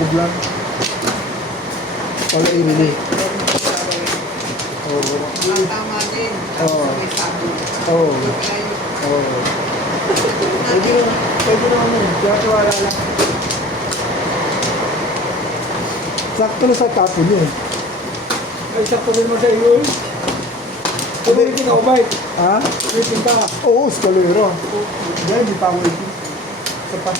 bugbog lang. Wala i-relay. Oo. Tama din. Oo. Tapos may sabo. Oo. Ito pala yun. Oo. Pwede naman yun. Kaya wala lang. Sakto na sa tapon yun. Ay, sakto din mo sa iyo eh. Ulitin ka, Ubay. Ha? Ulitin ka. Oo, eskalero. Yan, di pa ako itin. Sa pa.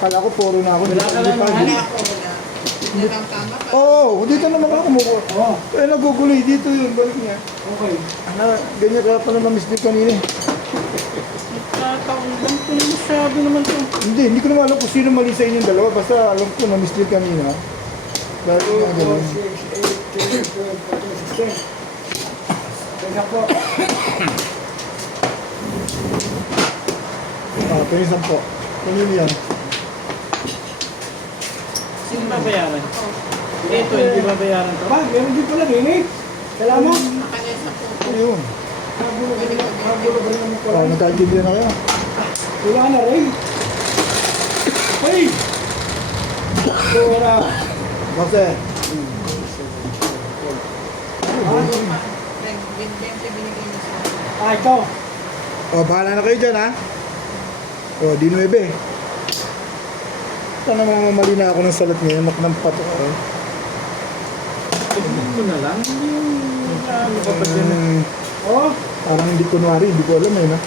Kala ko puro na ako. Wala ka lang Wala Hindi ako na. Hindi lang tama pa. Oo, dito naman ako kumukuha. Oo. Eh, naguguloy. Dito yun. Balik niya. Okay. Ano, ganyan kaya pala na-mistake kanina eh. Nagkataon lang ito yung masyado naman ito. Hindi ko naman alam kung sino mali sa inyong dalawa. Basta alam ko na-mistake kanina. Dahil nga ganun. 6, 8, 10, 12, 14, 16. Kaya po. Ah, pinisan po. Kanino yan? Sino babayaran? Ito, hindi babayaran to. Ba, meron din pala din eh. Salamat. Nakanya sa puto. Ano yun? Nagulo ka rin naman Ah, pala. nagkaintindihan na kayo. Wala na rin. Hey! Wala. Kasi, Nag-20 binigay niya sa akin. Ah, ito. oh, bahala na kayo dyan ha. Oh, di 9. Sana mamamali na ako ng salat ngayon. Naknampat ako. Eh. Ito na lang. Hindi yung ano pa pa dyan. Oh, Parang hindi kunwari, hindi ko alam eh. No?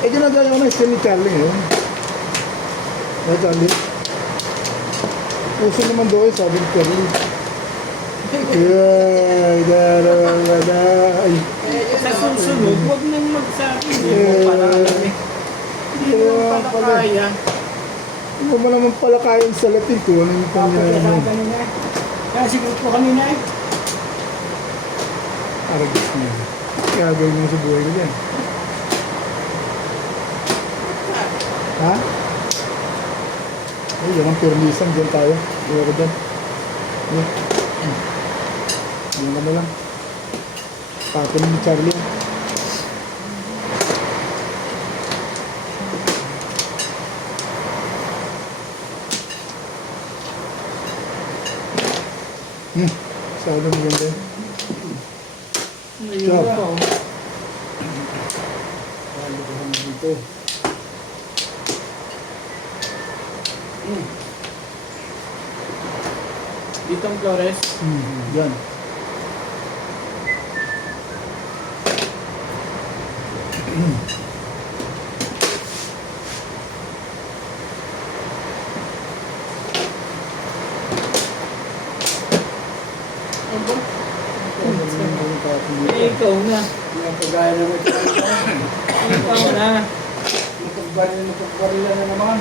Eh, ginagaya ko na style ni Charlie ngayon. Eh, Charlie. Puso naman doon, sabi ni Charlie. Ay, Sa susunod, huwag nang magsabi. Hindi mo pala alam eh. Hindi mo pala kaya. Hindi mo naman pala kayang salatin ko. Ano yung tapos kanya sa ano? kanina. Kaya siguro ko kanina eh. Aragis niya. Kaya gawin mo sa buhay ko dyan. Ha? Ay, yan ang permisan. Diyan tayo. Iwa ko dyan. Diyan ka na lang. Tapon ni Charlie. Masyado maganda yun. Ayun pa oh. Lalo ko naman dito. Dito ang Flores. Yan. Eh, ikaw na. Yung kagaya naman ito. Ikaw na. Nakagbarila na naman.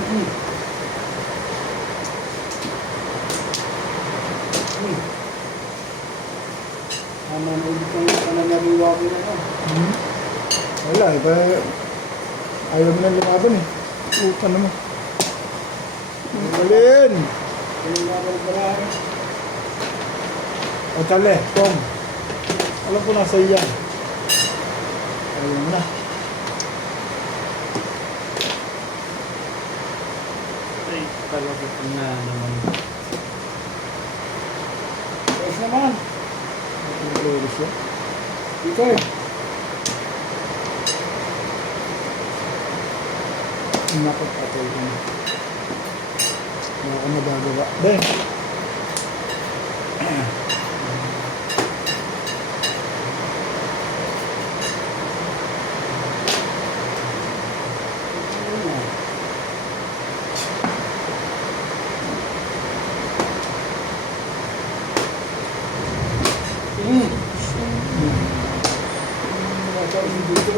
Tama na ulit ang pananariwa ko na. Wala eh. Ayaw mo na lumaban eh. Uta naman. Malin! Kaya nakagbarila. O Charlie, Tom. Alam ko nasa iyan. Ayaw mo na. Ay, talaga ko na naman. Yes naman. Nag-glorious yan. Dito eh. Naku, patay ko na. Wala ka magagawa. Dahil.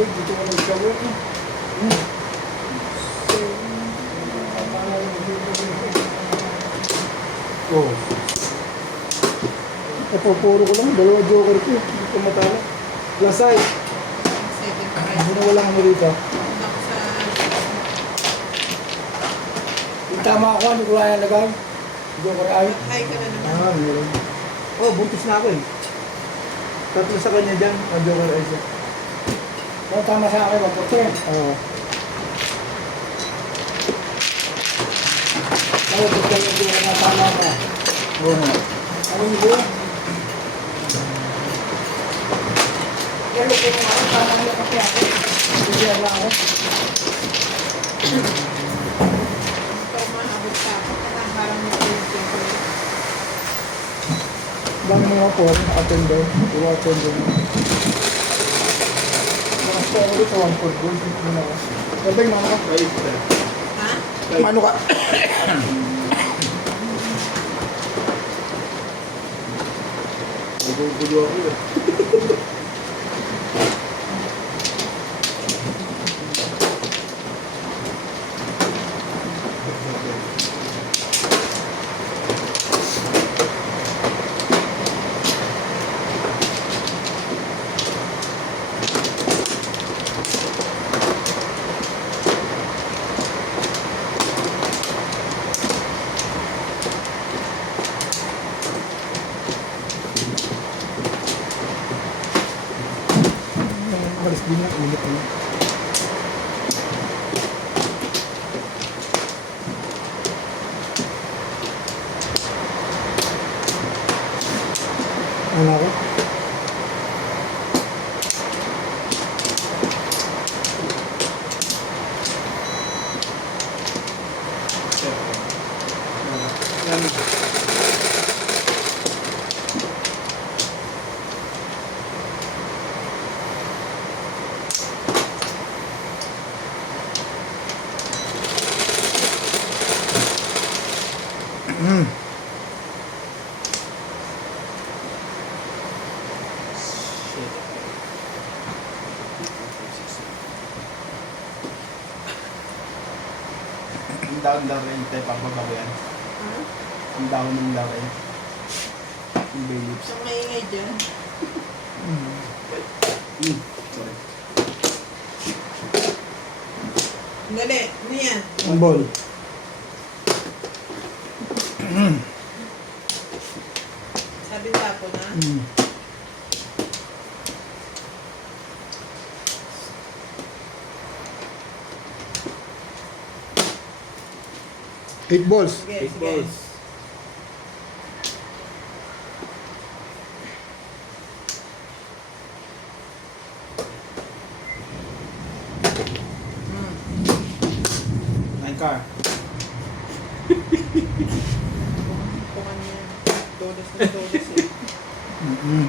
Dito ko nag-shower eh. Oh. Pupuro ko lang. Dalawa joker ko. Hindi ko matala. Lasay. 7 pa rin. Hindi na walang ano rito. Ako sa... Yung tama ako, hindi ko kaya lagay. Hindi ko kaya. Hi ka na naman. Ah, meron. Oh, buntis na ako eh. Tatlo sa kanya dyan. Ah, joker ay siya. Kung tama sa akin, maputi. Oo. Ako, gusto yung hindi na tama ka. Oo nga. Ano mo? Pero kung ako, tama na kasi ako. Hindi na ako. Ito mahabot ka. Parang mo ko yung temple. Dami mga po, attender. Puro attender. Mga po ako dito, 1-4 gold. Dito na ako. Sabay mga ka. Ha? Mano ka? Nagugulo ako eh. Malis din ang init na. Ano ako? Ang down lang rin tayo pagbabago yan. Ha? Ang down ng lang rin. Yung bay lips. Siyang maingay dyan. Sorry. Dali. Ano yan? Ang ball. Sabi tapo na. Mm. Eight balls. Sige, Big sige. balls. Nine car. Kung ano yan. Todos na todos eh. Mm-mm.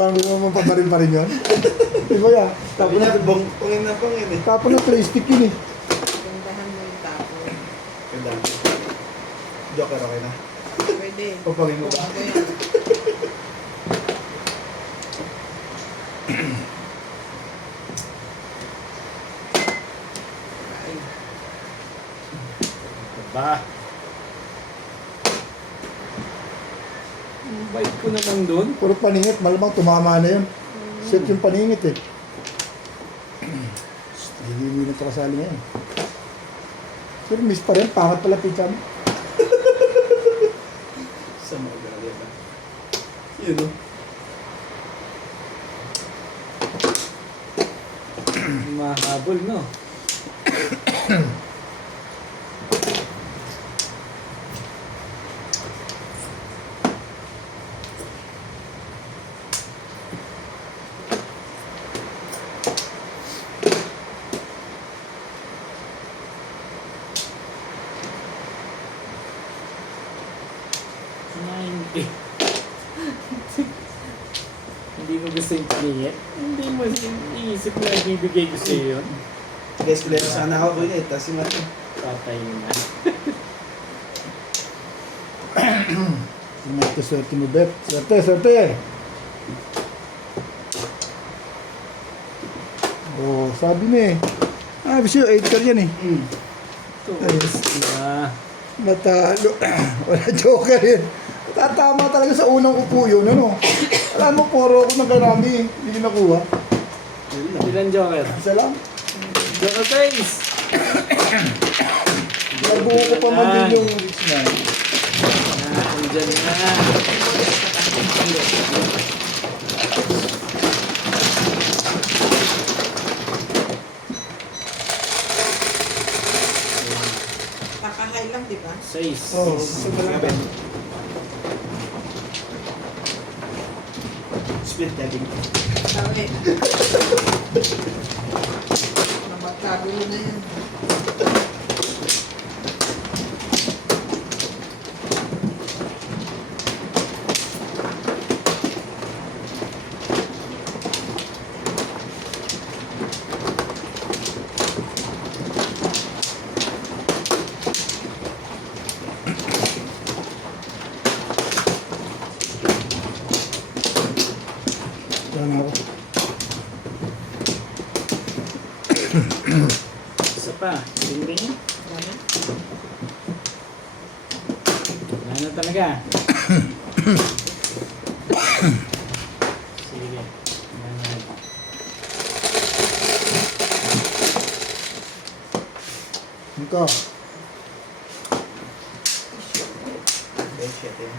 Parang di mo mapabarin pa rin yun. Di ba yan? Sabi na, bong, pangin na pangin eh. Tapon ng tray stick yun eh. Gandahan mo yung tapo. Ganda. Joker, okay na. Pwede. Papagin mo ba? Ako yan. Ay. Diba? Ang bait ko naman doon. Puro paningit, malamang tumama na yun. Set yung paningit eh. Hindi na kasali ngayon. Pero miss pa rin, pangat pala pizza mo. Sa mga gano'n ba? Yun o. Mahabol, no? Hindi mo gusto yung paningit? Hindi mo iisip na ibibigay ko sa iyo yun? Guys, player sana ako yun eh. Tapos yung ano. Patay na. Ito swerte mo, Bet. Swerte, swerte! Oh, sabi niya eh. Ah, bisyo, 8 car yan eh. Tuwas na. Matalo. Wala joker yun. Tatama talaga sa unang upo yun, ano? Alam mo, puro ako ng karami. Hindi ko nakuha. Ilan Joker? Isa lang. Joker face! Nabuo ko pa man din yung reach na. Andyan na. Kakahay lang, di ba? 6. Oo, gusto mo lang. Split telling. Sabi. Magkagulo na yan. Yan ako. Isa pa. Tingin. Ano? Wala na talaga. Sige. Yan na. Ito. Okay, shit eh.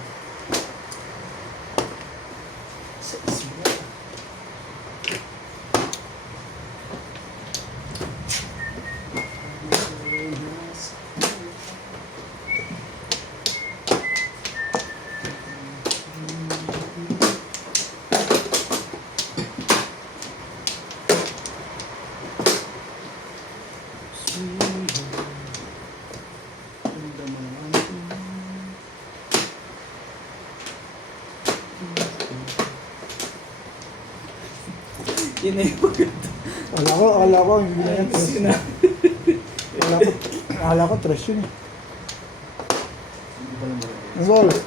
Yun na yung maganda. Akala ko, hindi na yan. Yun na. Akala ko, trash yun eh. Hindi pa naman. Ang balls.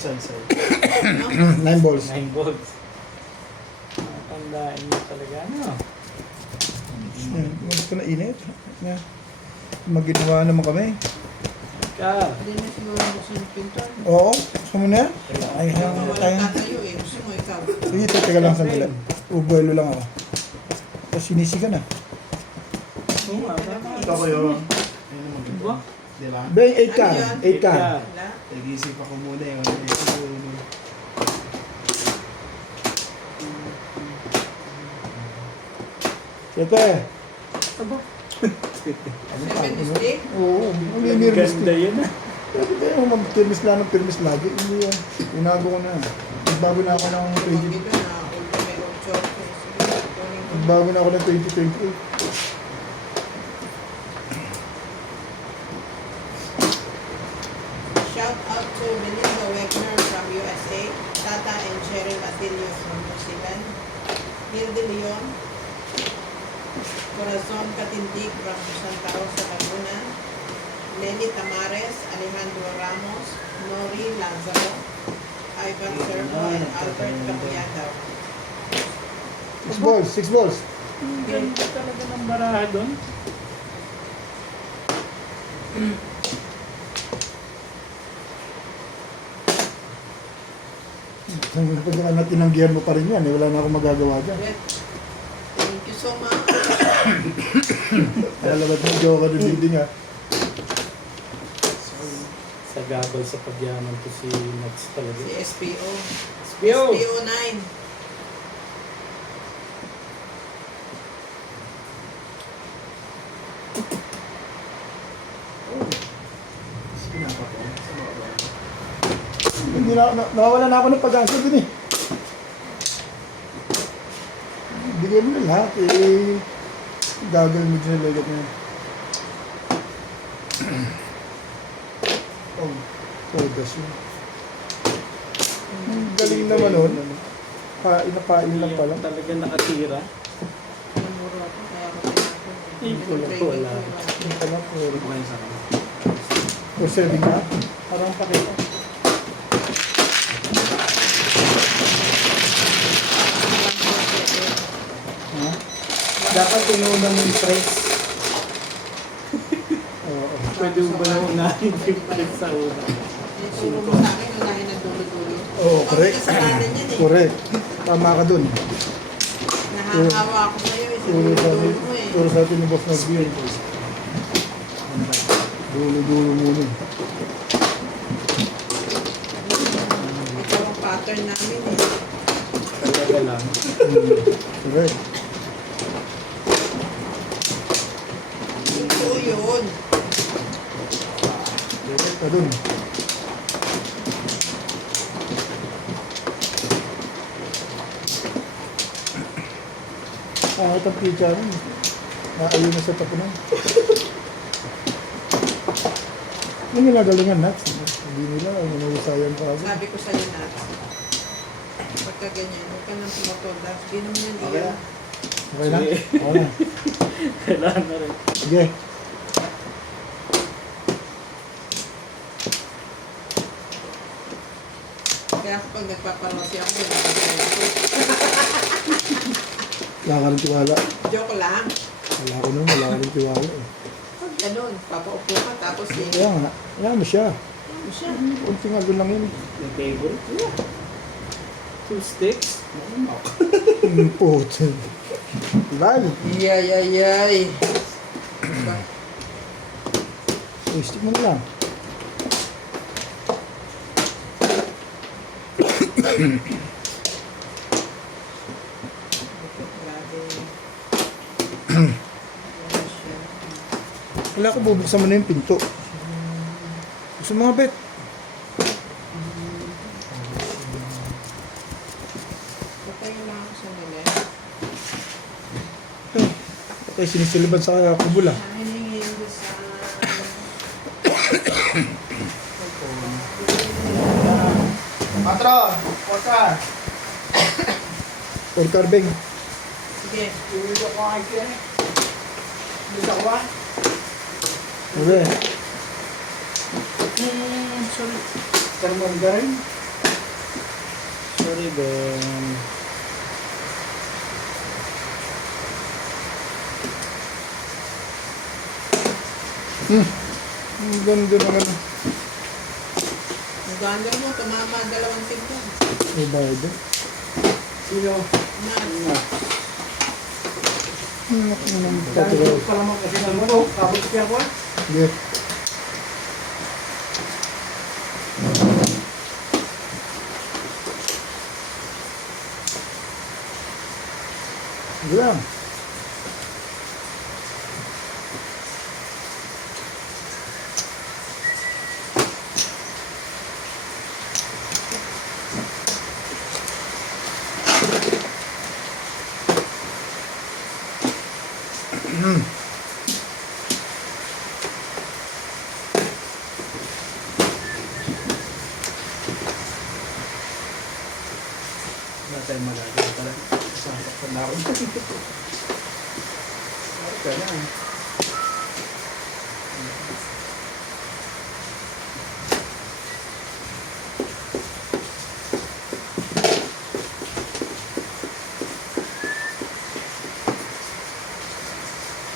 Side. 9 balls. 9 volts. Matandaan niyo talaga. Ano? Gusto na init. Maginawa naman kami. Car. Hindi na siguro gusto ng pintor. Oo, gusto mo na? Ay, Wala ay. tatayo eh. Gusto mo ikaw. Sige, teka lang sandali. Ubuelo lang ako. Tapos sinisiga na. Oo nga. tama. Ito ko yun. Ayun naman ganda. Ba? Di ba? Bang, 8 ka. Ano yan? 8 ka. Wala. Nag-iisip ako muna yun. Siyete. Aba. Seven stick. Oo, ang Ang mirmis. ganda yun ah. Pwede tayo mag-pirmis lang ng pirmis lagi. Hindi yan. Inago ko na. Nagbago na ako ng Pag 20. ito na ultimate of choice. Kunin ko. Nagbago na ako ng 2028. Shout out to Belinda Wegner from USA, Tata and Cheryl Atilio from New Zealand, Hilde Leon, Corazon Katindig from Santa Rosa, Laguna, Lenny Tamares, Alejandro Ramos, Nori Lazaro, Ivan Servo, and Albert Capuyadaw. 6 balls, 6 balls. Ang ganda talaga ng baraha doon. Napagkaan na tinanggihan mo pa rin yan. Wala na akong magagawa dyan. Red, thank you so much. Lalabas mo joke ka ng building ha. Sa gabal sa pagyaman to si Max talaga. Si SPO. SPO! SPO 9. Sinapa ko. Sa baba. Hindi nawawala na ako ng pag-asa dun eh. Bigyan mo na lahat eh. Gagawin mo dyan na lagat na yan. Oh, todas yun. Ang galing naman nun. Pain na pain lang pala. Talaga nakatira. Namuro ako, kaya ako tinapon. Wala. Ang pala, puro. Ito kayo sa akin. For serving na. Parang pakita. Ha? Dapat tinuna mo yung press. Oo. Pwede mo ba na unahin yung press sa una? Yung suro mo sa akin, unahin ang dulo-dulo. Oo, correct. Kasalanan yan eh. Correct. Tama ka dun. Nahahawa ako sa'yo eh. Sa dulo mo eh. Turo sa atin ni Boss Nagbiyo. Dulo-dulo muna. Ikaw ang pattern namin eh. Talaga lang. Correct. Oo yun. Correct ka dun. Ito ang pizza rin. Ayaw na sa tapunan. Ano ginagalingan nuts? Hindi nila, manusayan pa ako. Sabi ko sa'yo na. Pagka ganyan, huwag ka nang tumatodas. Di naman yan Okay iyo. na. Okay na? Okay na. Kailangan na rin. Sige. Kaya kapag nagpaparosi ako, Wala ka rin tiwala. joke lang. Wala ko nun, wala ka rin tiwala eh. Pag ganun, papaupo ka tapos Kaya nga, kaya mo siya. siya. Unting agad lang yun. Yung favorite? Yeah. 2 sticks? Putin. Diba? Yay. Stick mo na lang. Wala ko bubuksan mo na yung pinto. Gusto mga bet. Patayin lang ako sa nila. Okay, sinisiliban sa kubula. Hiningin ko sa... Patro! Porta! Or carbeng. Sige. Hindi ko kahit yan eh. Bisa ko ba? Okay. Sorry. Thermal ka rin? Sorry, Ben. Ang ganda ng ano. Ang ganda mo, tumama 2 tinto. May bayad doon. Sino? Na, Ano naman Dahil patro. ko pala kasi ng mo, kapag siya ko. Sige. Sige lang. Wala tayong magagawa talaga. Sasaktan na ako. Ka na.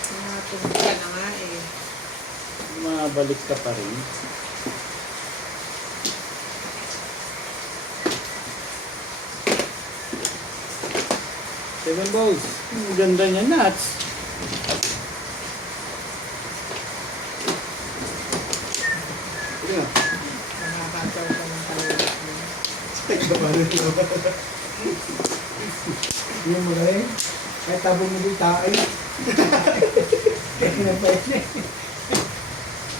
tumatong ka na nga eh. Mabalik ka pa rin. Seven balls. Ang ganda niya, nuts. Sige na. Nakakataw ka ng talila. Hindi mo galing. Kahit tabo mo din tayo. Kaya pinapait niya.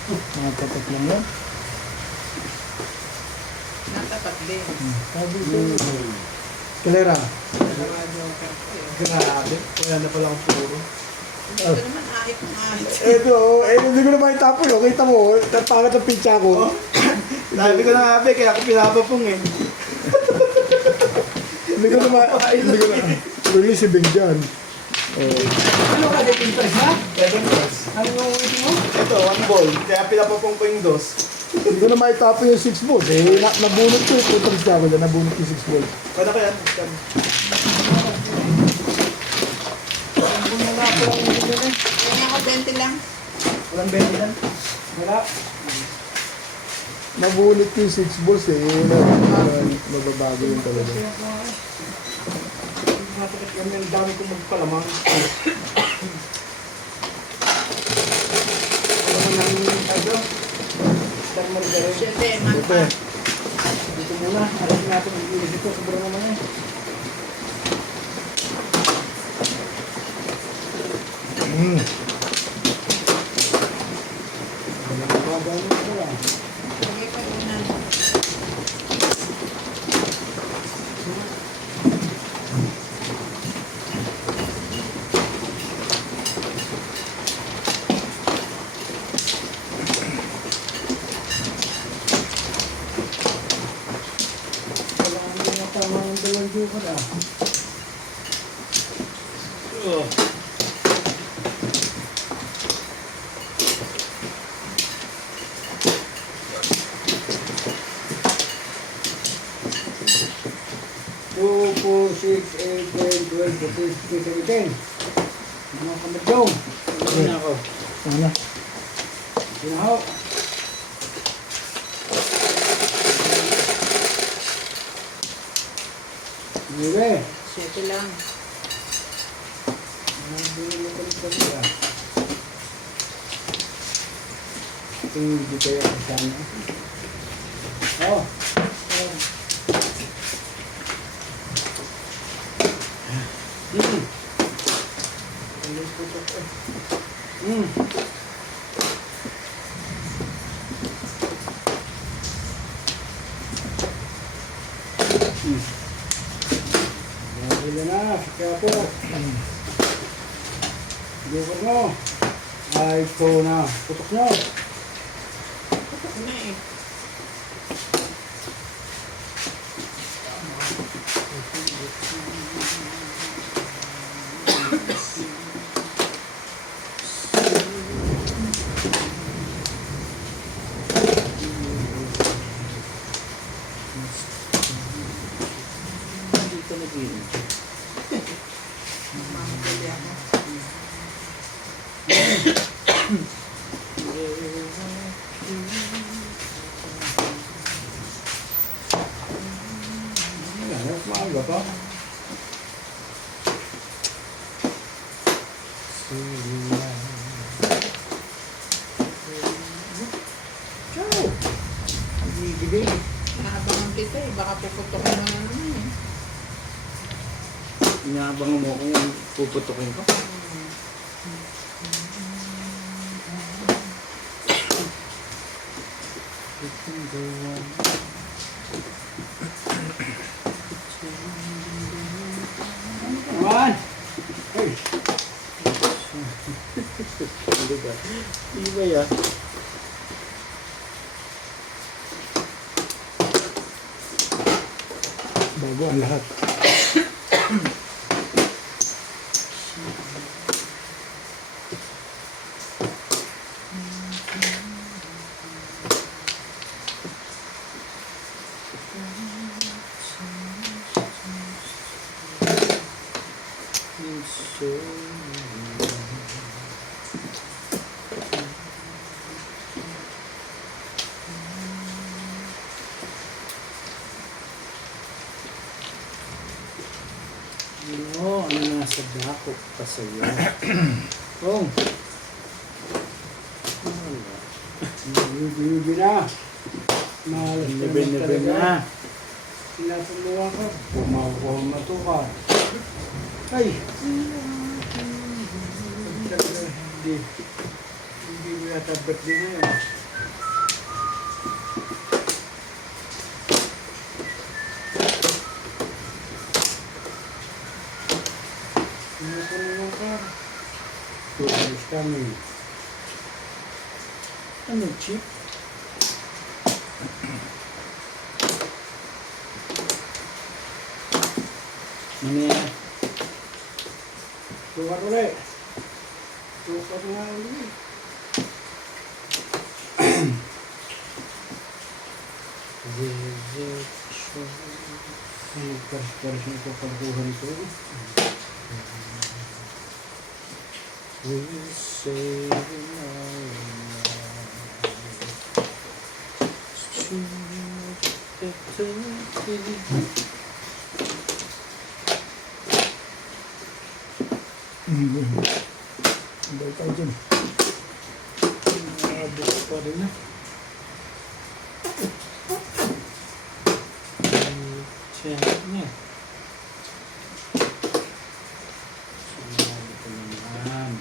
Mga tapat lang yan. Natapat din. Sabi ko. Kalera. Sarado ka pa eh. Grabe. Wala na pala akong puro. Ito naman ahit ng ahit. Eto, hindi ko na makitapoy. O, kita mo, pangat ang pizza ko. Sabi ko na nga, kaya ako pinapapong eh. Hindi ko na hindi ko na. Release si Beng dyan. Ano ka, dito yung price ha? 7 balls. Ano yung ulit mo? Ito, 1 ball. Kaya pinapapong ko yung dos. Hindi ko na makitapoy yung 6 balls. Eh, nabunot ko yung 2 trips ako dyan. Nabunot yung 6 balls. Paano kaya? Kaya ako 20 lang. Walang 20 lang. Wala. Mabunit yung 6 balls eh. Mababago yun talaga. Matakit kami, ang dami ko magpalamang. Palaman ng tayo. Star Margarita. Siyempre, Ito mata. eh. Dito muna, arasin natin ang ilis ito. Sobrang naman eh. Mm. Gagawin ito lang. Lagay pa una. Kailangan nyo na tama ng dalawang joker ah. Two, 4, 6, 8, 10, 12, 14, 15, 17. Mga kamadyaw. Ano na ako? Ano? Sinahaw. Sige. Siyete lang. Hindi kaya kasama. Oh. Nabili na, kaya Joker mo. Ay, ito na. Putok nyo. Putok na eh. Dito nag-iin. Mamagali ako. Ayan, maaga pa. Ciao! Ibigay. Naabangan kita eh. Baka puputokin mo na naman eh. Inaabangan mo kung puputukin ko. Naman! Hey! Hindi ba? Hindi ba yan? Bago ang lahat. Ano nasa dako pa sa'yo? Kung. Yubi na. Malas na Nebe na. Tinatuluan ka. Pumaw to ka. Ay! Hindi mo yata birthday na yun. Tinatuluan ka. Tulis kami. Ano, chip? Ano yan? Sukat ulit. Sukat nga ulit. Nagparis-paris na ito pagkuhan ito. We say goodnight. Ang balik tayo dyan. Bukas pa rin na. Check niya. Sumali ko naman.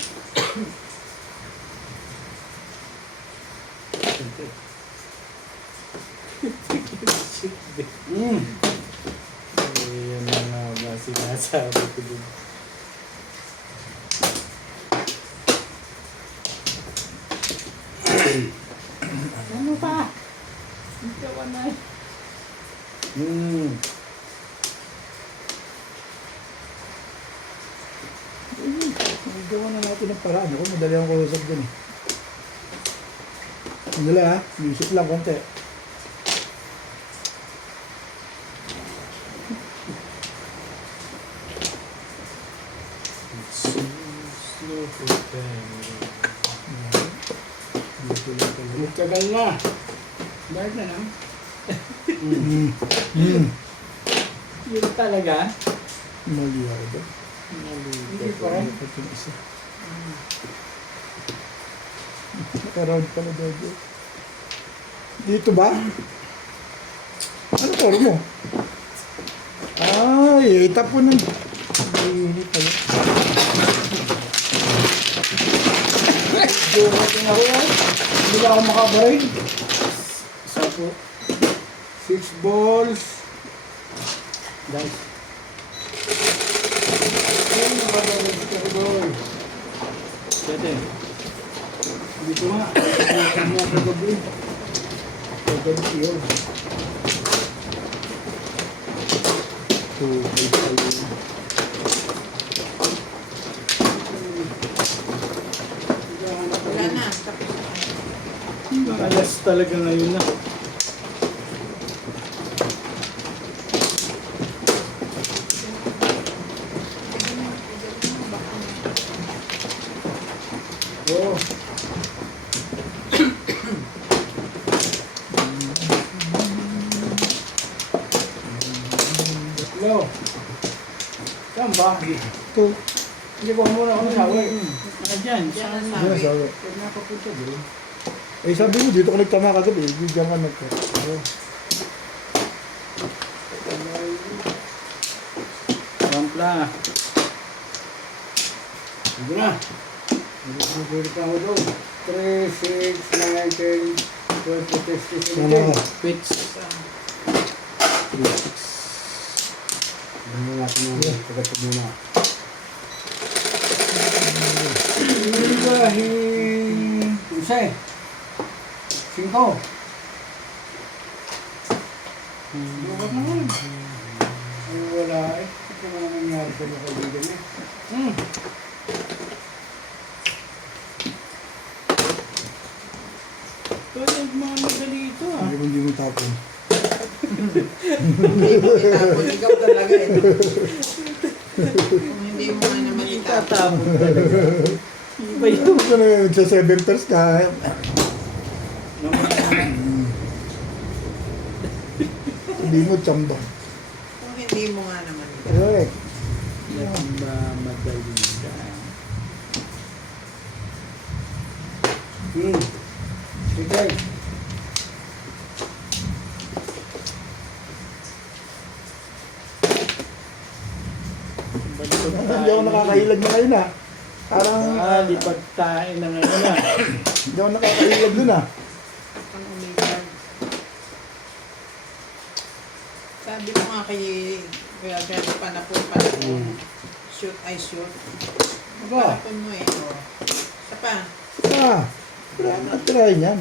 Ayan na nga ba sinasabi ko dun. Ano pa? Ikaw na. Gawa na natin ng paraan. Ako, madali akong kausap dyan eh. Madali ha, isip lang konti. Slow for them. Magtagal na. Bakit na lang? Yun talaga? Mali ako ba? Hindi pa rin. Dapat yung isa. Naka-round pala dodo. Dito ba? Ano toro mo? Ay, itapon ng... Ay, pala. Dumating ako yan. Hindi na ako makabarin. Sapo. 6 balls. Dice. Ay, nakabarin si Kariboy. Sete. Dito nga. Nakakita mo kagabi. Kagabi yun. 2, 8, Wala na. Tapos na. Alas talaga ngayon na. Oo. Hello. Saan ba? Ito. Hindi ko muna ako nasawi. Dyan. Diyan na Yan ang sabi. sabi. Huwag na papunta doon. Eh sabi mo, dito ko nagtama kagabi. Diyan ka nagka. Pampla. Hindi na. Nagpupulit ako doon. 3, 6, 9, 10, 12, 13, 14, Yan na. 15. Quits. Ano natin yung pagkatid muna. Dahil... Isa eh. 5. Lukat naman. Ay wala eh. Ito naman nangyari sa mga kaibigan eh. Pero mga madali ito ah. Hindi mo tapon. Hindi mo itapon. Ikaw talaga eh. Kung hindi mo nga naman itapon. Tatapon talaga. Iba yun. Ito na yun, sa 7 pairs ka. Hindi mo tsamba. Kung hindi mo nga naman itapon. Correct. Nagmamadali ka. Sige. Hindi ako nakakahilag na ngayon ah. Parang Lipad tayo na ngayon na. hindi ako nakakahilag dun ah. Pang umigard. Sabi ko nga kay Kuya Jan, panapon. Shoot, I shoot. Aba. Panapon mo eh. Isa pa. Wala na try niyan.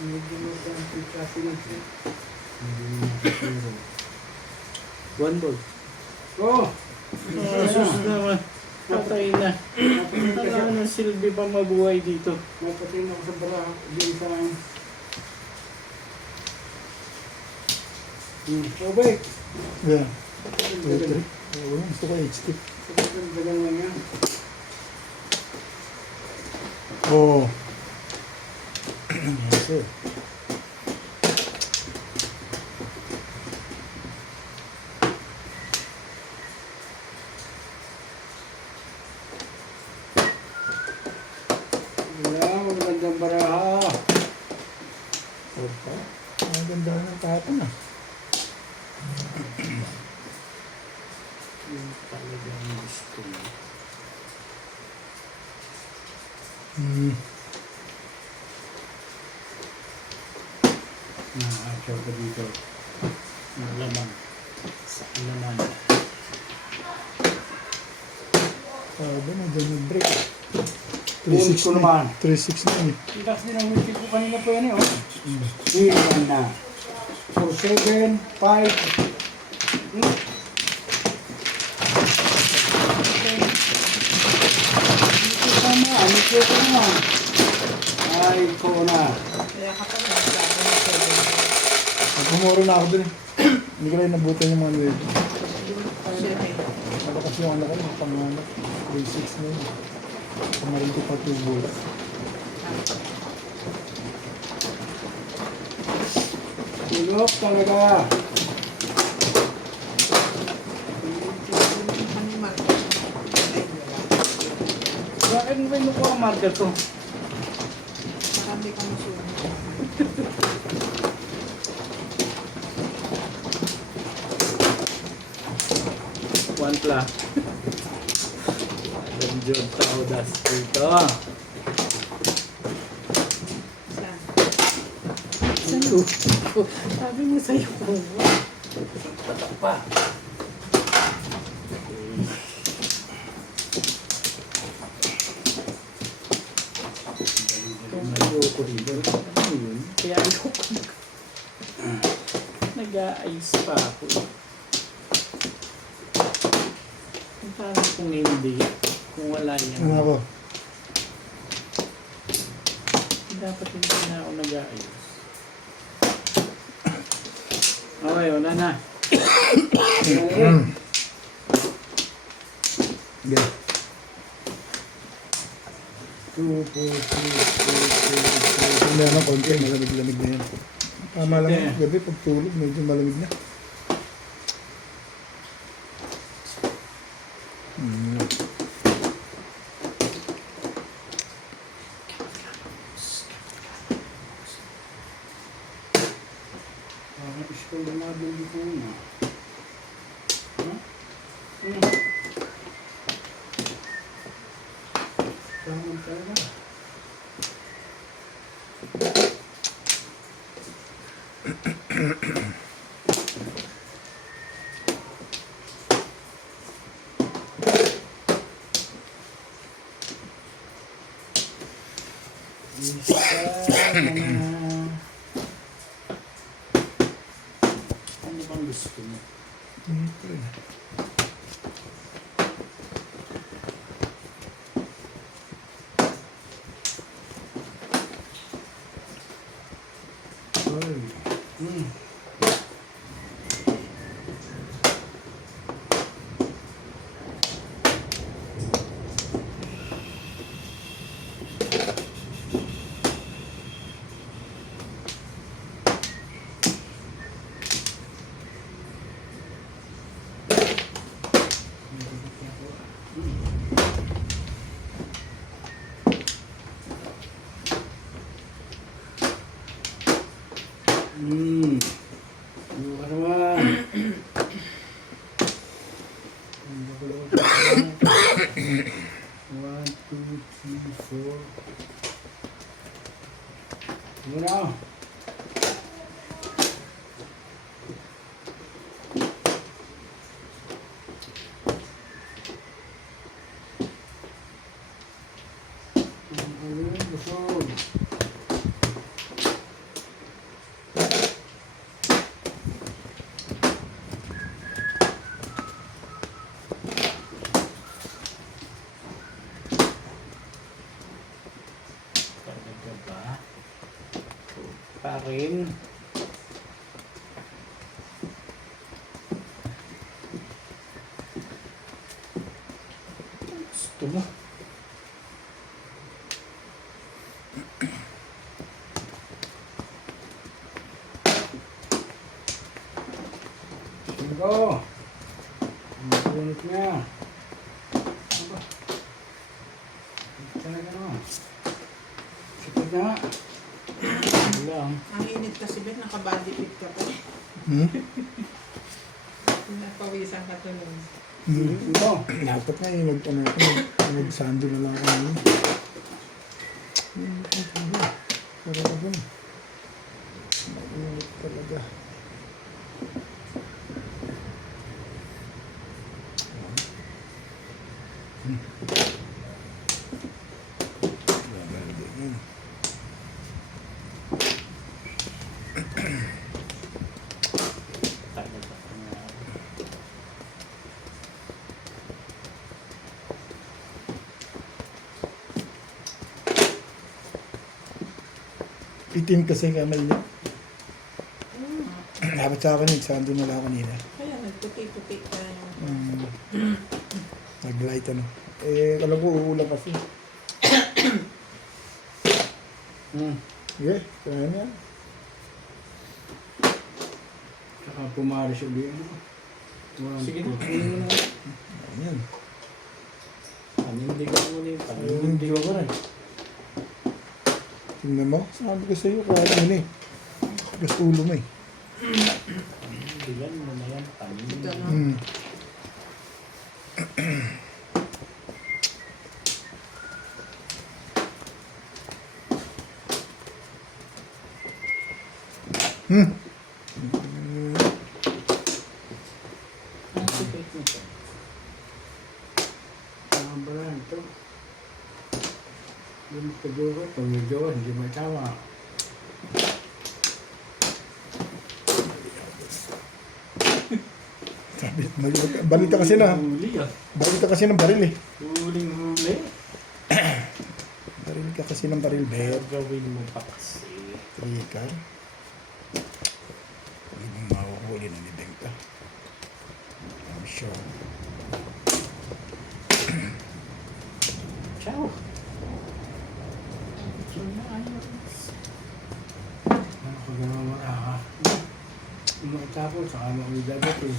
Medyo magandang klase ng siya. One ball. Oh! Sus naman. Patay na. Wala nang silbi pa mabuhay dito. Napatin ako sa baraha. Hindi sa akin. Tubig. Yeah. Electric. Gusto ko HT. Dagan lang yan. Oo. Yes, sir. Wala, magandang baraha. Opa. Ang ganda ng kahapon ah. Yung talagang gusto mo. Hmm. Nakakasaw ka dito. Malamang. Sa alaman. Sabi na, dyan yung break. Tulis ko naman. 3-6 na eh. Ang taas din ang wicket ko kanina po yan eh. Oh. Ilan na. 4-7, 5. Ano ko naman? Ay, ko na. Kaya kapag nagsabi na 7. Nagpumuro na ako dun eh. Hindi ko lang nabutan yung mga nuwebe. 7. Malakas yung anak ko, panganak. 3-6 na yun. Pamarin ko pa 2 balls. Tulog talaga. Ano yung market? Ay, wala. Bakit mo ba ko ang marker ko? Marami kang susunod. One pla. Danjod tao das dito. Saan? Sa'yo. Sabi mo sa'yo ko. Tatak pa. Ayoko dito. Ano yun? Kaya ayoko. Nag-a-ice pa ako. Paano kung hindi? Kung wala yan. Ano ako? Dapat hindi na ako nag-aayos. Okay, wala na. Yeah. 2, 4, 3, 4, 4, Kung meron ng konti, malamig-lamig na yan. Tama lang Sige. yung gabi, pag tulog, medyo malamig na. school na nabili ko na. Tama talaga. Ano bang gusto mo? Ano naman? 1, 2, 3, 4. Muna. Busog. Pa rin. Gusto mo. Tingko. Ang punit niya. Ano ba? Talaga naman. Sikot na nga. Wala. Ang init kasi Ben, naka-body fit ka pa. Napawisan ka to nun. Ito. Dapat nga yung nag-sando na lang ako ngayon. Pero ka ba? Mainit talaga. Talaga. Itim kasi kaya mainit. Dapat sa akin, nagsando na lang ako kanina. Kaya nagputi-puti ka yung... Nag-light ano. Eh, alam ko, uulan kasi. Okay, kaya na yan. Saka pumaris ulit. Sige na. Ayan. Panindigan mo na yung Panindigan ko rin. Tingnan mo, sabi ko sa'yo, kaya ano eh. Gas ulo mo eh. Panindigan mo na yan. Panindigan. Ito, no? Hmm. Hmm. Ang sikit nito. Ang balan ito. Yung siguro, pag may jowa, hindi may tawa. Sabi, balita kasi na. Huli ah. Balita kasi ng baril eh. Huling huli. Baril ka kasi ng baril, Bear. Gagawin mo pa kasi. Trika. Hindi mong mahuhuli na ni Bengka. I'm sure. Ciao. Ayos. Ano ko gano'n maraka? Umakatapos, saka mo ang dagat eh.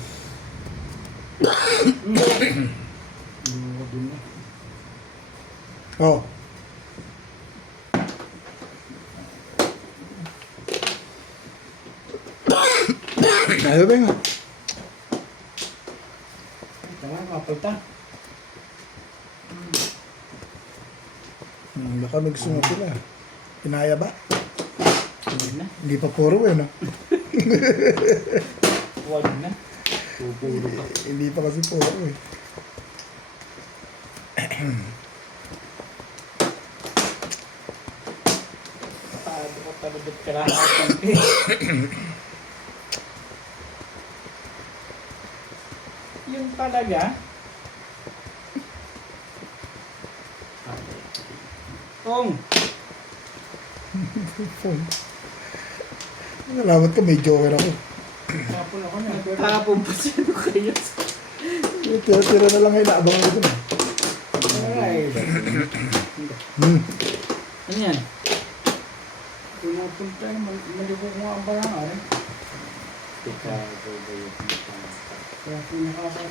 Hindi ko din na. Oh. Ayaw ba nga? Tama, mapalta. Baka may gusto mo sila. Kinaya ba? Huwag na. Hindi pa puro eh, no? Huwag na. Pupuro ka. Hindi pa kasi puro eh. Paano ka talagat kalahatan eh. Yun talaga. Kong! Nalaman ko may joker ako. Tapon ako na. Tapon pa sino kaya. Tira-tira na lang ay naabangan ko na. Ay, Ano yan? pinapunta, maligo ko nga ang barang eh. Teka, gagawin mo pa. Kaya pinakasa.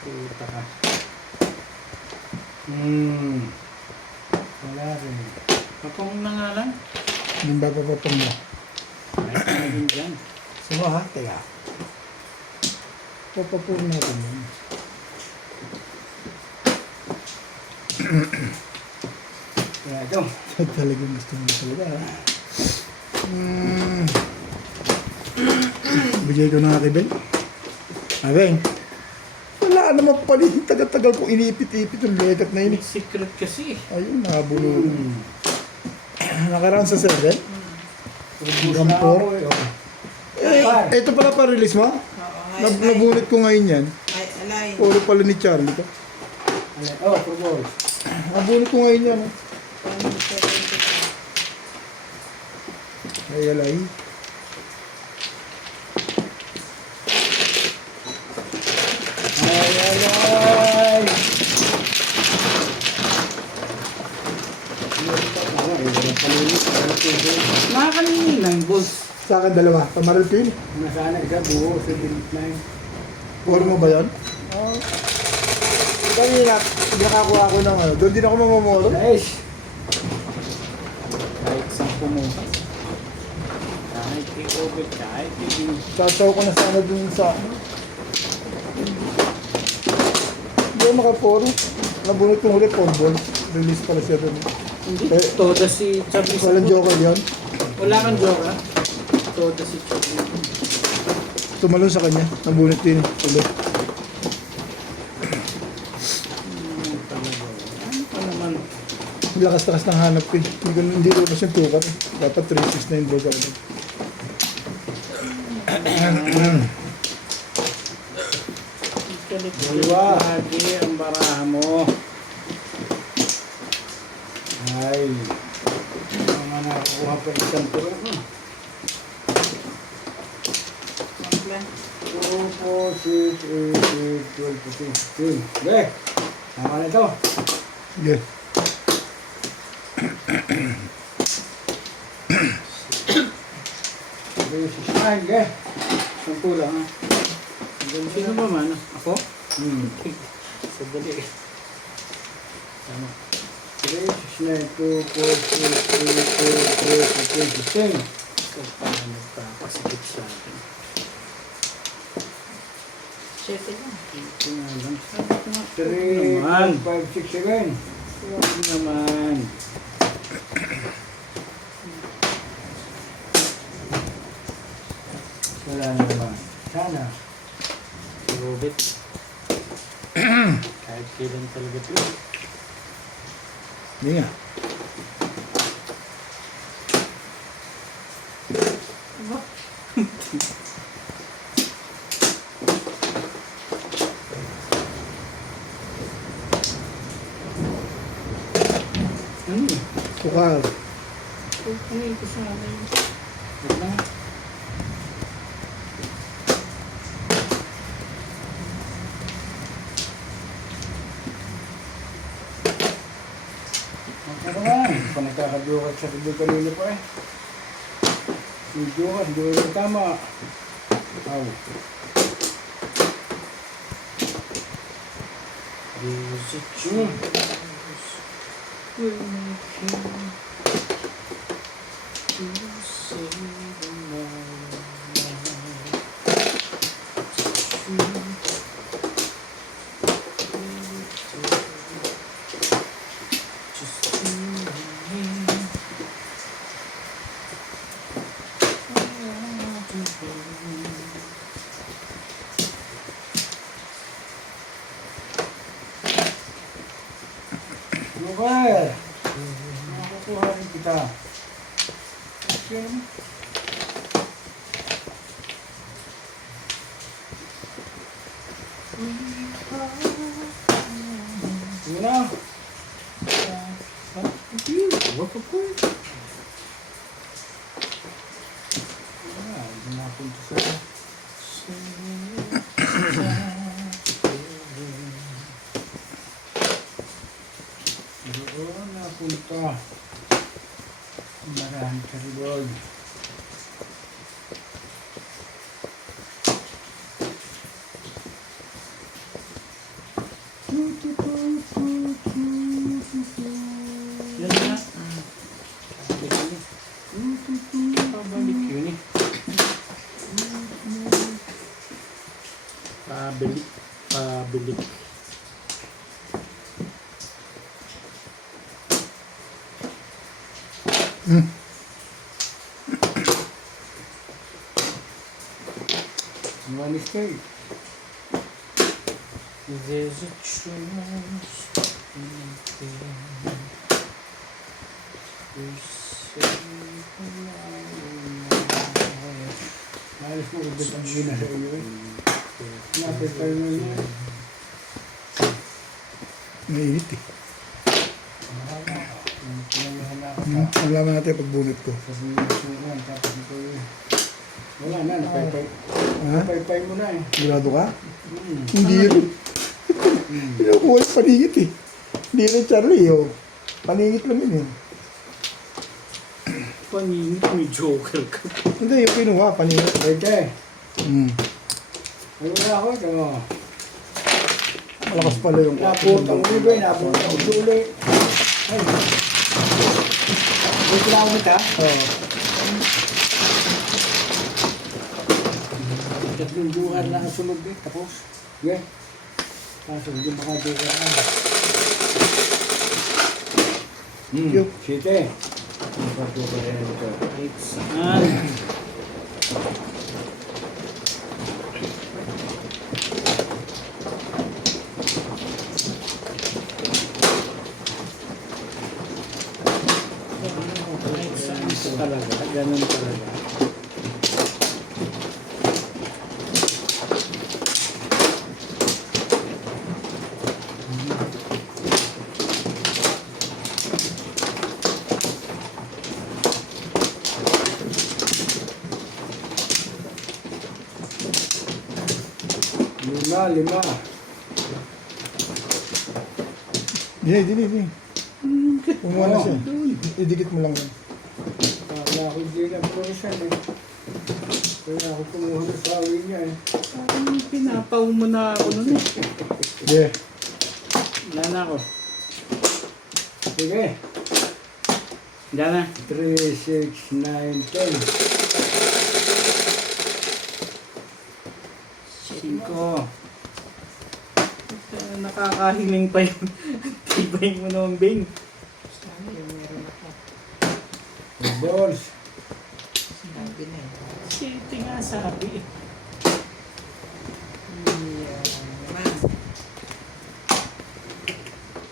Puta ka. Wala rin. Kapong na nga lang. Yung bababapang mo. Ay, sinabi dyan. Sino ha? Teka. Papapuro natin yun. Kaya ito. Talagang gusto mo talaga ha. Bigay ko na kay Ben. Ben. Wala naman pala yung tagal-tagal ko inipit-ipit yung legat na yun. May secret kasi. Ayun, nabulong. Nakaraan sa 7. Ubus Hanggang na four. ako eh. Oh. Eh, ito pala pa-release mo? Oo, Nabunit ko ngayon yan. ay, alay. Puro pala ni Charlie to. Oh, football. Nabunit ko ngayon yan. 175. Ay, alay. Ay, ay, ay. Nakakalimutan lang, boss. Sa akin dalawa. Tamaril ko yun. Nasana isa, buo, sa dilit na yun. Puro mo ba yun? Oo. Kanina, nakakuha ko ng ano. Doon din ako mamamoro. Nice. Kahit 10 mo. Kahit i-over, kahit i- Sasaw ko na sana dun sa ano. Hindi ako makaporo. Nabunot yung huli, football. Release pala siya dun. Hindi. Eh, Toda si Chubby. Walang joker yun. Wala kang joke, ha? Toda si Chubby. Tumalon sa kanya. Nabunot din. Tuloy. Ano pa naman? Ang lakas-lakas ng hanap ko eh. Hindi ko kasi tukat eh. Dapat 3-6 na yung bro ka. Dalawa. Lagi ang baraha mo. Ay. Mga nakakuha pa isang puro. 2, 4, 6, 8, 8, 12, 15. Okay. Tama na ito. Sige. Okay, 6, 9. Okay. Isang kulang ha. Sino ba man? Ako? Sadali. Tama. 3, 6, 9, 2, 4, 6, 8, 8, 8, 8, 15. Ito pa na nagpapasikip sa akin. 7 lang. Ito nga lang. 3, Naman. 4, 5, 6 again. Huwag naman. Wala naman. Sana. Robit. Kahit kailan talaga ito. Hindi nga. Ano eh? Sukal. Ano ito sa akin? Wait lang. Ano ba? Pa nagkakadukat sa review kanina pa eh. Video ka, hindi ko tama. Aw. Is it Hmm. will make you to say the just you and me. Ano ba? Nakakuha rin kita. Okay. Sige na. What the fuck? Hindi na punta sa... Doon napunta. Marami ka rin doon. Yan na. Pabalik yun eh. Pabalik. Pabalik. Ano mistake? There's a chance in there. You save my life. Malis mo ulit ang gina sa iyo eh. Napit tayo na yun. Mainit eh. Mahaba ka. Alaman natin pagbunot ko. Sabihin mo yan, tapos ito yun. Wala na, napaypay. Ha? Napaypay mo na eh. Sigurado ka? Hmm. Hindi yun. Pinukuha yung paningit eh. Hindi rin Charlie, oh. Paningit lang yun eh. Paningit, may joker ka. Hindi, yung pinuha, paningit. Pwede. Hmm. Ay, wala ako. Ito. Malakas pala yung Napot ang ulo, napot ang ulo. Ay. May kinawit ha? Oo. Tatlong buwan lang ang sunog eh. Tapos. Yeah. Kaso hindi makaduwa. Yup. Siyete. Makaduwa rin ito. Saan? Saan talaga? Ganun talaga. Lima. Hindi. Kumuha na siya. Idikit mo lang yan. Kala ko hindi na provision eh. Kaya ako kumuha na sa awi niya eh. Pinapaw mo na ako nun eh. Yeah. Wala na ako. Sige. Diyan na. 3, 6, 9, 10. 5. Nakakahiling pa yun. Tibay mo naman, Bing. Sana yung meron ako. Balls. Sinabi na eh. City nga sabi. Yaman.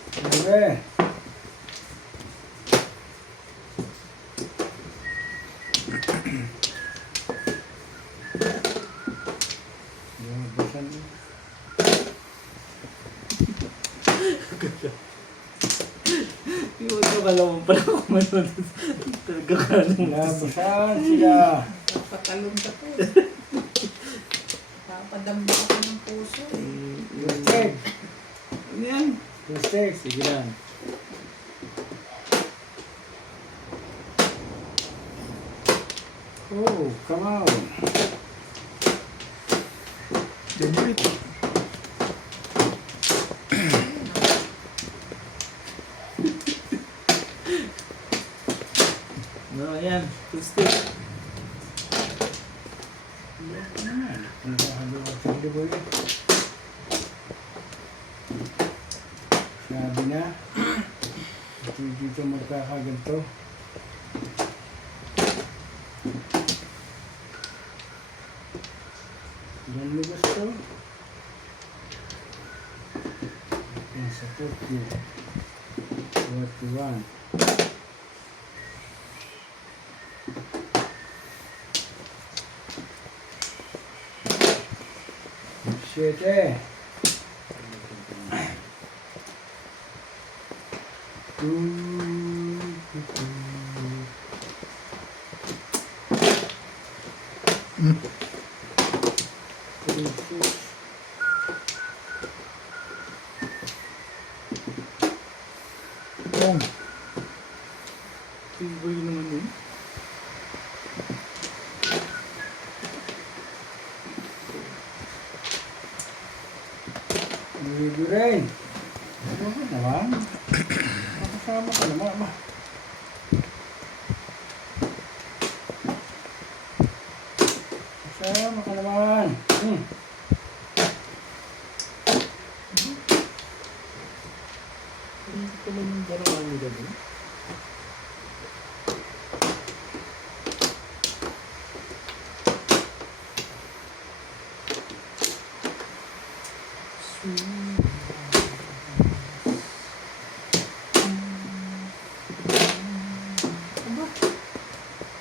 Sige. Yung ano ka naman pala kung manonood. Talaga ka nung Labasan sila. Patalong ka to. Papadamba ako ng puso eh. Lustig. Ano yan? Lustig. Sige lang. Oh, come on. Debit. No, yan. Two-stick. Sabi na. Ito dito magkakaganto. Ilan mo gusto? Yan sa 40. 41. Siete. Yung. Tibay naman yun. Ligo rin. Ano ka naman? Makasama ka naman. Ma. Kasama ka naman. Hindi ko lang yung garawan nila doon.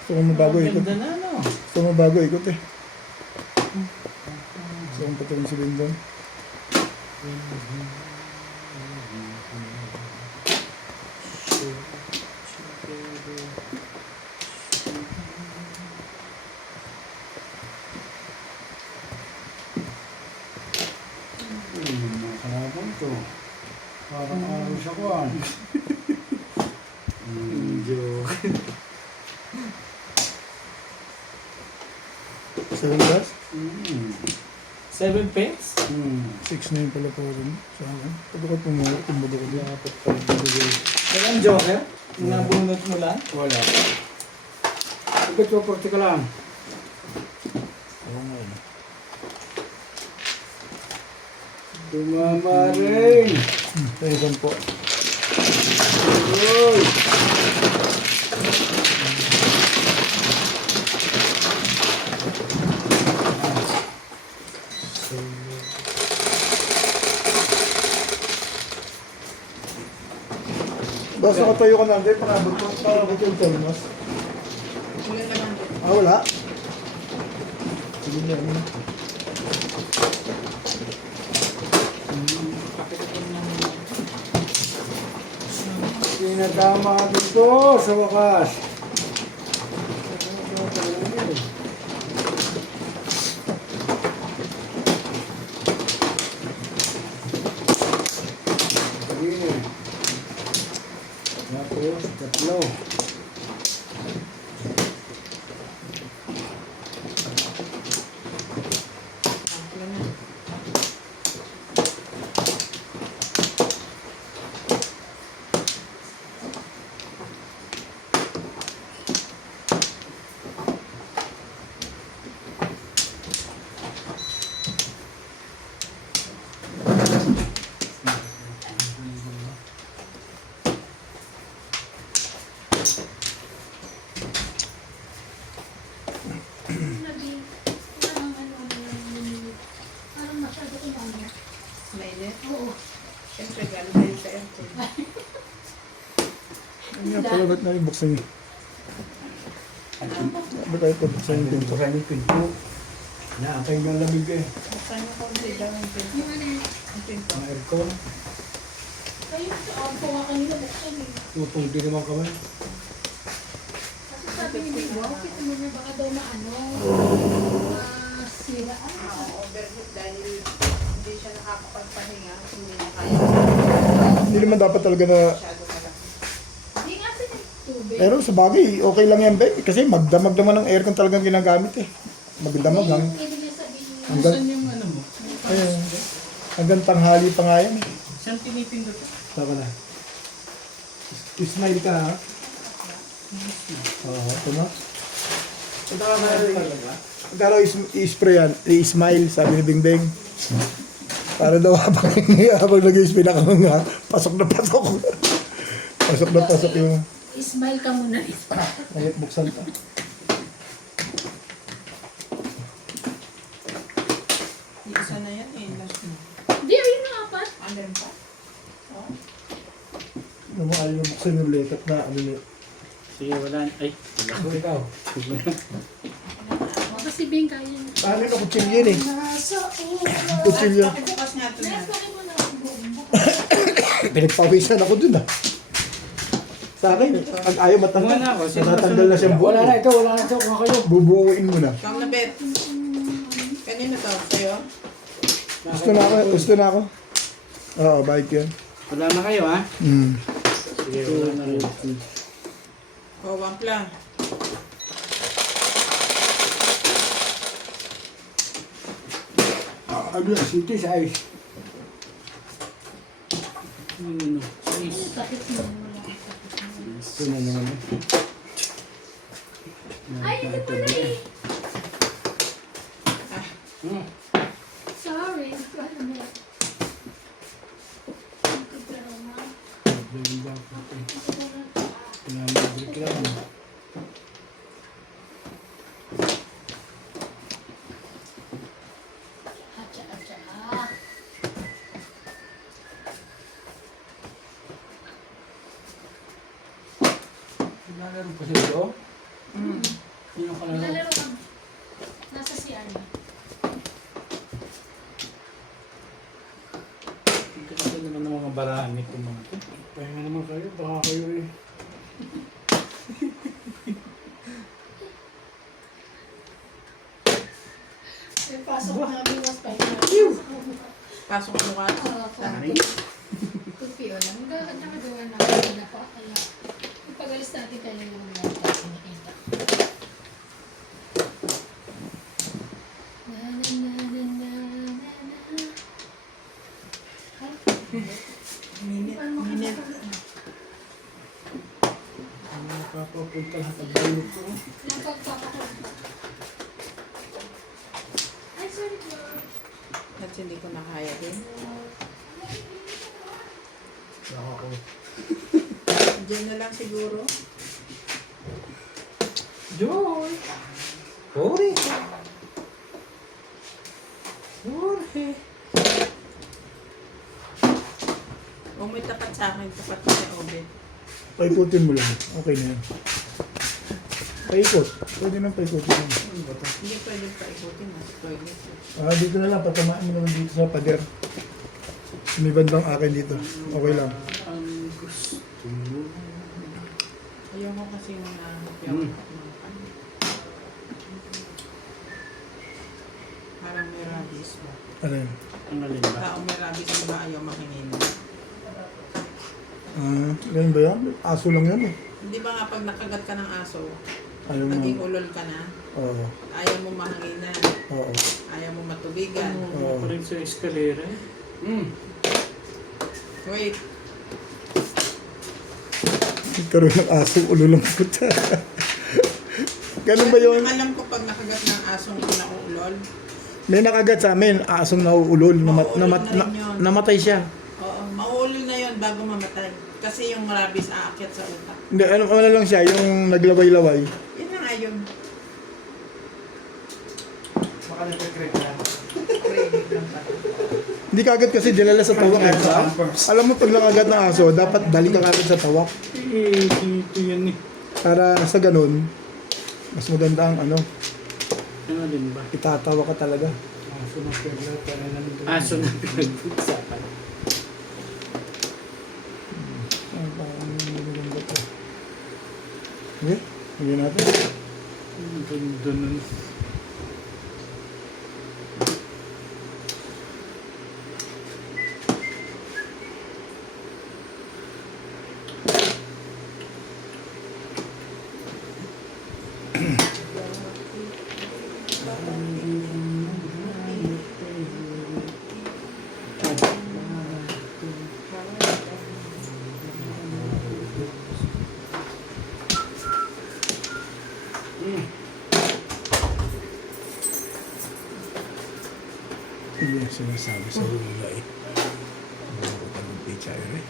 Gusto mo mabago ikot. Ganda na, no? Gusto mo mabago ikot eh. Gusto mo patulong si Lindon. sa kuwan. Joke. 7 plus? 7 pence? 6 na yun pala po rin sa akin. Pag ako pumuha, tumbago ko din. Dapat pa rin bibigay. Walang joker? Yung nabunot mo lang? Wala. Ikot ko, porti ka lang. Oo nga yun. Tumama rin. Ayun po. Uy! Basta nakatayo ka na, Andre, panabot ko. Panabot yung Telmas. Yun naman din. Ah, wala? Sige niya, ano. Pinatama din ko sa wakas. Tapos, tatlo. Tatlo na. Parang masyado kumano. Mainit. Oo. Siyempre, galing tayo sa aircon. Ano nga pala, ba't na buksan yun? Ba't tayo pabuksan yung pinto? Buksan yung pinto. Naakay ng lamig eh. Buksan mo konti daw ang pinto. Yung ano eh. Ang pinto. Ang aircon. Kayo, ako nga kanina buksan eh. Tutungti naman kami. Kasi sabi ni Bibo, kita mo na baka daw maano, sira. Ah, overheat dahil hindi siya nakakapagpahinga. Hindi na kaya. Hindi naman dapat talaga na... Masyado malaki. Hindi nga sa tubig. Pero sa bagay, okay lang yan, be. Kasi magdamag naman ng aircon talagang ginagamit eh. Magdamag lang. Yung ibig niya sabihin, Hanggang, Saan yung ano mo? ayun, hanggang tanghali pa nga yan eh. Saan pinipindot? Saka na. Smile ka ha. Oo, ito na. Pagkala i-spray yan, i-smile, sabi ni Ding Ding. Para daw habang nag-i-spray na kang nga, pasok na pasok. Pasok na pasok yung... smile ka muna rin. Ayot, buksan pa. Yung isa na yan eh. Last na. Hindi, ayun na apat. Ano rin pa? Oh. Ano mo, ayaw buksan yung lekat na ano yun. Sige, wala. Ay, wala. Ikaw. Baka si Bing kaya niya. Paano na kutsilyo yun eh? Nasa ulo. Kutsilyo. Pakibukas nga ito na. Nasa mo na ang buong. Pinagpawisan ako dun ah. Sa akin, pag ayaw matanggal, Wala ako. natatanggal na siyang buo. Wala na ito, wala na ito. Kung kayo. Bubuuin mo na. Kam na bet. Kanina to? Sa'yo? Gusto na ako. Oo, bike yan. Wala na kayo, ha? Sige, wala na rin. Oh, wampla. Ano yan? City size. Ano? Sakit mo. Ito na naman eh. Ay, hindi pala eh. Sorry. Ano mo? Pinamabrik lang. Atsa, atsa. Nalaro pa siya ito? Sino ka laro? Nilalaro ka. Nasa CR na. Ito naman ng mga barahan nito mga ito. Pahinga naman kayo, baka kayo eh. May pasok na biwas pa. Pasok mo ka. Tupi o lang. nakagawa na ako na pa. Kaya, pag-alis natin kayo yung mga tayo nakita. Na na na na na na na. Ay, Minute. Napapapunta na sa bayo ko. napagpapakot. Ay, sorry po. At hindi ko na kaya din. Diyan na lang siguro. Joy! Jorge! Jorge! Kung may tapat sa akin, tapat ko sa Obed. Paikutin mo lang. Okay na yan. Paikot. Pwede nang paikutin yan. Hindi pwede pa ikutin. Mas toilet. Ah, dito na lang. Patamaan mo naman dito sa pader. May bandang akin dito. Okay lang. Ang gusto mo. Ayaw ko kasi yung nahahapiyaw. Parang may rabies ba? Ano yun? Ang alin ba? Tao may rabies, di ba ayaw makingin? Ah, ganyan ba yan? Aso lang yan eh. Hindi ba nga pag nakagat ka ng aso, Ayaw mo. naging ulol ka na, Oo. ayaw mo mahanginan, Oo. ayaw mo matubigan. Oo, pa rin sa eskalera. Wait, Karoon ng aso, ulo lang puta. Ganun ba yun? alam ko pag nakagat ng asong nauulol, May nakagat sa amin, asong nauulol. Mauulol na rin yun. Namatay siya. oo, mauulol na yon bago mamatay. Kasi yung rabies aakyat sa utak. Hindi, ano lang siya, yung naglaway-laway. Yun na nga yun. Baka nagka-creep na. Craving lang pala. Hindi kagad kasi dinala sa tawak eh. Alam mo, pag nakagat ng aso, dapat dali ka kagad sa tawak. Eh, dito yan eh. Para sa ganun, mas maganda ang ano, Ang alin ba? itatawa ka talaga. Aso na pala, para nandun. Aso na pinag-uusapan. Ang parang maganda to. Hindi, hindi natin. Ang ganda nun. Hindi yung sinasabi sa hula eh. Ano ko pa ng picture eh.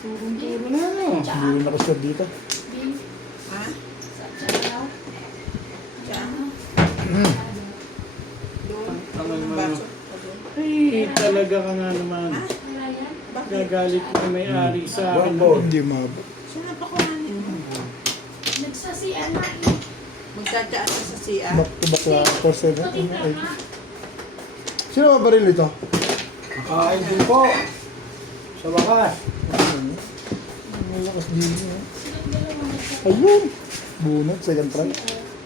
Turong-turo na ano. Hindi na ako dito. Bin, Ha? sa channel. Diyan? Doon? Ang Doon ang ano. baso? O doon? Ay, talaga ka nga naman. Wala yan. Bakit? Gagalit na may-ari sa akin. Hindi mabot. Sino pa kuhanin mo? Nagsasiyan na eh. Magtsatsaat ka sa CR? Back to back la 4-7. Pati Ano, ka ay. nga. Sino ba baril ito? Nakain din po. Sa wakas. Ang lakas din. Silang dalawa nagsasaya. Ayun! Bunot, second try.